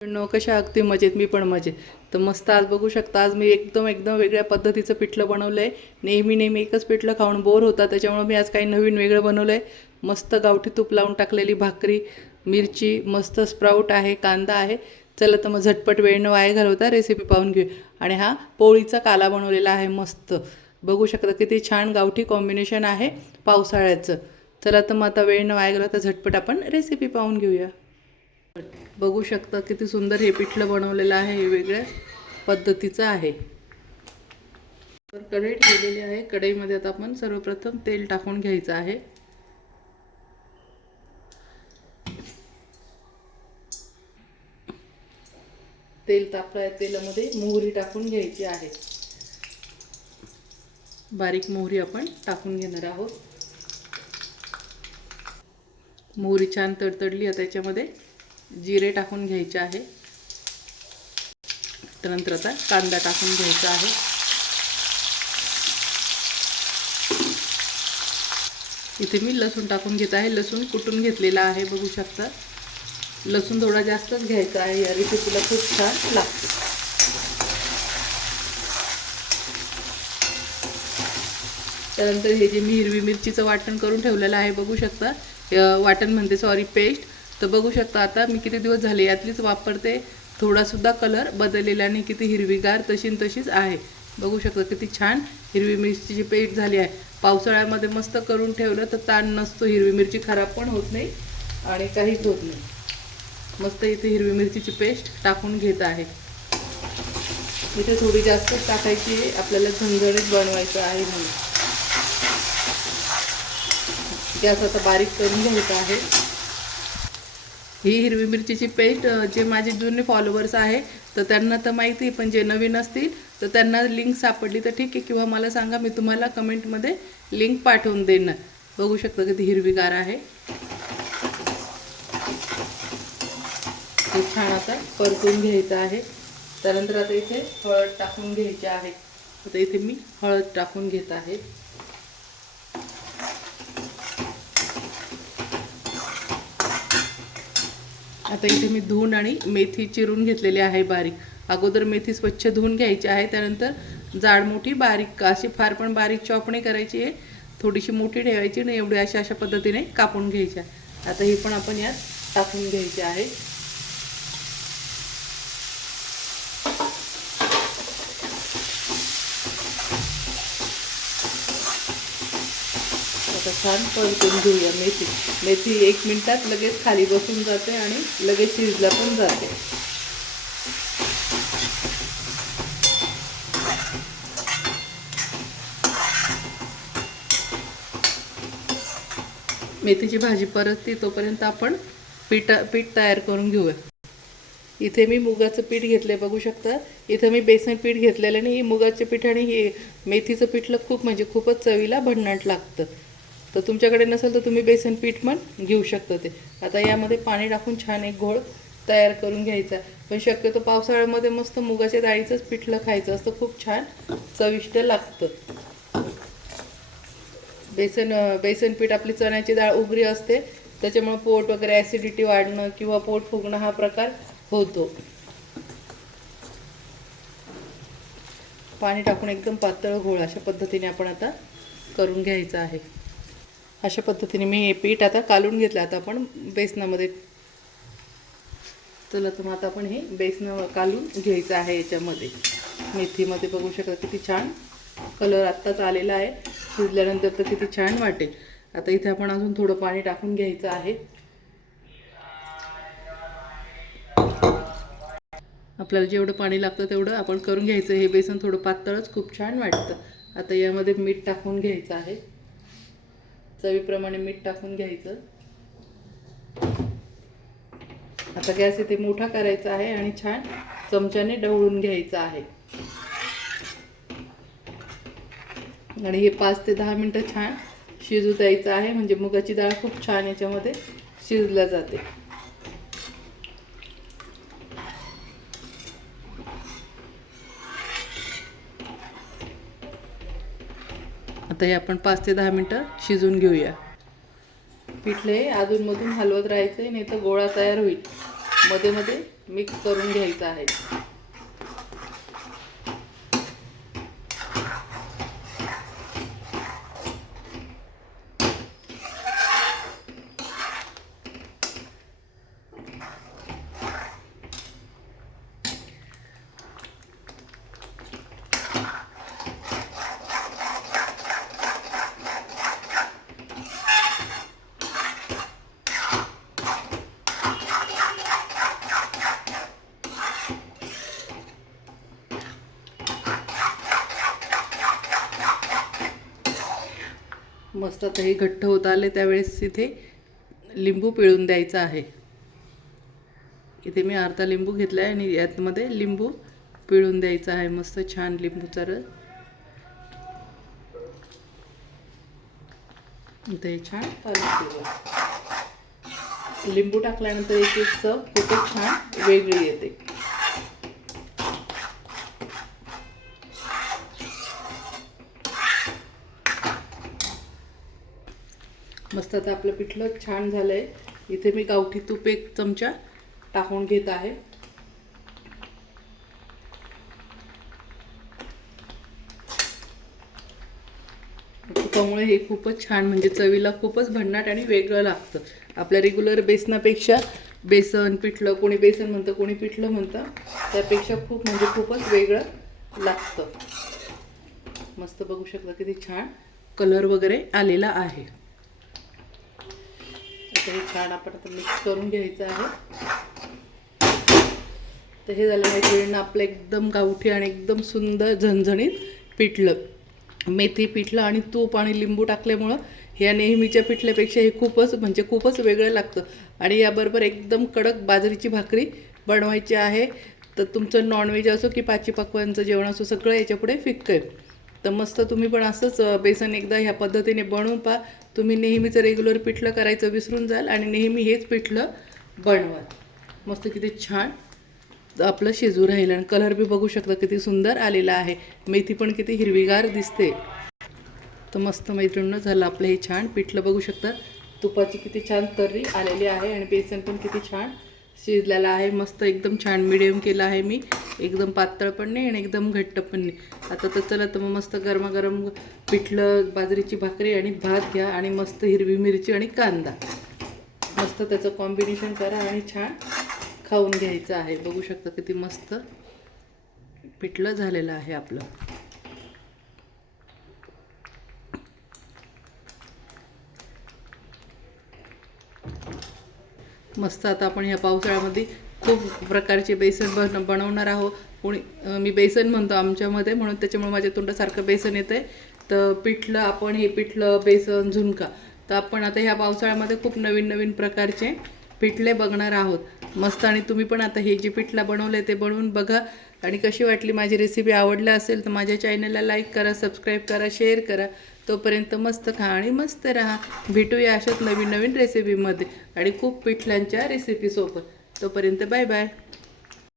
कशा अगदी मजेत. मी पण मजेत. तर मस्त आज बघू शकता, आज मी एकदम एकदम वेगळ्या पद्धतीचं पिठलं बनवलं आहे. नेहमी एकच पिठलं खाऊन बोर होता, त्याच्यामुळे मी आज काही नवीन वेगळं बनवलं आहे. मस्त गावठी तूप लावून टाकलेली भाकरी, मिरची, मस्त स्प्राऊट आहे, कांदा आहे. चला तर मग झटपट वेळ न वाया घालवता रेसिपी पाहून घेऊ. आणि हा पोळीचा काला बनवलेला आहे मस्त. बघू शकता किती छान गावठी कॉम्बिनेशन आहे पावसाळ्याचं. चला तर मग आता वेळ न वाया घालवता झटपट आपण रेसिपी पाहून घेऊया. बघू शकता किती सुंदर हे पिठलं बनवलेलं आहे. हे वेगळ्या पद्धतीचं आहे. तर कढई ठेवलेली आहे. कढईमध्ये आता आपण सर्वप्रथम तेल टाकून घ्यायचं आहे. तेल तापलं आहे. तेलामध्ये मोहरी टाकून घ्यायची आहे. बारीक मोहरी आपण टाकून घेणार आहोत. मोहरी छान तडतडली आहे. त्याच्यामध्ये जिरे टाकून घ्यायचे आहे. त्यानंतर आता कांदा टाकून घ्यायचा आहे. इथे मी लसूण टाकून घेत आहे. लसूण कुटून घेतलेला आहे. बघू शकता लसूण थोडा जास्तच घ्यायचा आहे. या रेसिपीला खूप छान लागते. त्यानंतर हे जे मी हिरवी मिरचीचं वाटण करून ठेवलेलं आहे बघू शकता. वाटण म्हणते सॉरी पेस्ट. तर बघू शकता आता मी किती दिवस झाले यातलीच वापरते. थोडासुद्धा कलर बदललेला नाही. किती हिरवीगार तशीच आहे. बघू शकता किती छान हिरवी मिरचीची पेस्ट झाली आहे. पावसाळ्यामध्ये मस्त करून ठेवलं तर ताण नसतो. हिरवी मिरची खराब पण होत नाही आणि काहीच होत नाही. मस्त इथे हिरवी मिरचीची पेस्ट टाकून घेत आहे. इथे थोडी जास्तच टाकायची आहे. आपल्याला झणझणीत बनवायचं आहे म्हणून. गॅस आता बारीक करून घ्यायचा आहे. ही हिरवी मिरचीची पेस्ट जे माझे जुने फॉलोवर्स आहे तर त्यांना तर माहिती, पण जे नवीन असतील तर त्यांना लिंक सापडली तर ठीक आहे, किंवा मला सांगा, मी तुम्हाला कमेंटमध्ये लिंक पाठवून देणार. बघू शकता किती हिरवीगार आहे. हे छान आता परतून घ्यायचं आहे. त्यानंतर आता इथे हळद टाकून घ्यायची आहे. आता इथे मी हळद टाकून घेत आहे. आता इथे मी धून आणि मेथी चिरून घेतलेली आहे बारीक. अगोदर मेथी स्वच्छ धुवून घ्यायची आहे. त्यानंतर जाड मोठी बारीक, अशी फार पण बारीक चॉप नाही करायची आहे. थोडीशी मोठी ठेवायची नाही, एवढी अशा पद्धतीने कापून घ्यायच्या. आता ही पण आपण यात टाकून घ्यायची आहे. आता छान परतून घेऊया. मेथी 1 मिनिटात लगेच खाली बसून जाते आणि लगेच शिजला पण जाते. मेथीची भाजी परतते तोपर्यंत आपण पीठ तयार करून घेऊया. इथे मी मुगाचं पीठ घेतलं आहे. बघू शकता इथं मी बेसन पीठ घेतलेलं नाही. मुगाचं पीठ आणि हे मेथीचं पिठलं खूपच चवीला भन्नाट लागतं. तर तुमच्याकडे नसेल तर तुम्ही बेसन पीठ पण घेऊ शकता ते. आता यामध्ये पाणी टाकून छान एक घोळ तयार करून घ्यायचा. पण शक्यतो पावसाळ्यामध्ये मस्त मुगाच्या डाळीचंच पिठलं खायचं असतं. खूप छान चविष्ट लागतं. बेसन पीठ आपली चण्याची डाळ उघडी असते, त्याच्यामुळे पोट वगैरे ॲसिडिटी वाढणं किंवा पोट फुगणं हा प्रकार होतो. पाणी टाकून एकदम पातळ घोळ अशा पद्धतीने आपण आता करून घ्यायचं आहे. अशा पद्धतीने मी हे पीठ आता कालून घेतलं. आता आपण बेसनामध्ये, चला तर मग आता आपण हे बेसन कालून घ्यायचं आहे. याच्यामध्ये मेथीमध्ये बघू शकता किती छान कलर आत्ताच आलेला आहे. शिजल्यानंतर तर किती छान वाटेल. आता इथे आपण अजून थोडं पाणी टाकून घ्यायचं आहे. आपल्याला जेवढं पाणी लागतं तेवढं आपण करून घ्यायचं. हे बेसन थोडं पातळच खूप छान वाटतं. आता यामध्ये मीठ टाकून घ्यायचं आहे. चवीप्रमाणे मीठ टाकून घ्यायचं. आता गॅस इथे मोठा करायचा आहे आणि छान चमच्याने ढवळून घ्यायचं आहे. आणि हे 5 ते 10 मिनटं छान शिजू द्यायचं आहे. म्हणजे मुगाची डाळ खूप छान याच्यामध्ये शिजल्या जाते. आता हे आपण 5 ते 10 मिनटं शिजून घेऊया. पिठले अधूनमधून हलवत राहायचं, नाही तर गोळा तयार होईल. मध्ये मध्ये मिक्स करून घ्यायचं आहे. मस्त आता हे घट्ट होत आले त्यावेळेस इथे लिंबू पिळून द्यायचा आहे. इथे मी अर्धा लिंबू घेतला आहे आणि यातमध्ये लिंबू पिळून द्यायचा आहे. मस्त छान लिंबूचा रस इथे छान काढून. लिंबू टाकल्यानंतर एक चव खूपच छान वेगळी येते. मस्त आता आपलं पिठलं छान झालं आहे. इथे मी गावठी तूप 1 चमचा टाकून घेत आहे. तुपामुळे हे खूपच छान म्हणजे चवीला खूपच भन्नाट आणि वेगळं लागतं. आपल्या रेग्युलर बेसनापेक्षा बेसन पिठलं, कोणी बेसन म्हणतं कोणी पिठलं म्हणतं, त्यापेक्षा खूपच वेगळं लागतं. मस्त बघू शकता किती छान कलर वगैरे आलेला आहे. हे छान आपण आता मिक्स करून घ्यायचं आहे. तर हे झालं मैत्रिणींना आपलं एकदम गावठी आणि एकदम सुंदर झणझणीत पिठलं. मेथी पिठलं आणि तूप आणि लिंबू टाकल्यामुळं ह्या नेहमीच्या पिठल्यापेक्षा हे खूपच वेगळं लागतं. आणि याबरोबर एकदम कडक बाजरीची भाकरी बनवायची आहे. तर तुमचं नॉनव्हेज असो की पाची पक्वानचं जेवण असो, सगळं याच्यापुढे फिक्क आहे. तर मस्त तुम्ही पण असंच बेसन एकदा ह्या पद्धतीने बनवून पहा. तुम्ही नेहमीचं रेग्युलर पिठलं करायचं विसरून जाल आणि नेहमी हेच पिठलं बनवाल. मस्त किती छान आपलं शिजू राहिलं आणि कलर बी बघू शकता किती सुंदर आलेला आहे. मेथी पण किती हिरवीगार दिसते. तर मस्त मैत्रिणींनो झालं आपलं हे छान पिठलं बघू शकता. तुपाची किती छान तर्री आलेली आहे आणि बेसन पण किती छान शिजलेला आहे. मस्त एकदम छान मिडियम केलं आहे मी. एकदम पातळ पण नाही आणि एकदम घट्ट पण नाही. आता तर चला तर मग मस्त गरमागरम पिठलं, बाजरीची भाकरी आणि भात घ्या आणि मस्त हिरवी मिरची आणि कांदा, मस्त त्याचं कॉम्बिनेशन करा आणि छान खाऊन घ्यायचं आहे. बघू शकता किती मस्त पिठलं झालेलं आहे आपलं. मस्त आता आपण ह्या पावसाळ्यामध्ये खूप प्रकारचे बेसन बनवणार आहोत. कोणी मी बेसन म्हणतो आमच्यामध्ये, म्हणून त्याच्यामुळे माझ्या तोंडासारखं बेसन येतं आहे. तर पिठलं आपण हे पिठलं बेसन झुणका, तर आपण आता ह्या पावसाळ्यामध्ये खूप नवीन प्रकारचे पिठले बघणार आहोत. मस्त. आणि तुम्ही पण आता हे जे पिठलं बनवलं ते बनवून बघा आणि कशी वाटली माझी रेसिपी. आवडली असेल तर माझ्या चॅनलला लाईक करा, सबस्क्राईब करा, शेअर करा. तोपर्यंत मस्त खा आणि मस्त राहा. भेटूया अशाच नवीन रेसिपीमध्ये आणि खूप पिठल्यांच्या रेसिपीसोबत. तोपर्यंत बाय बाय.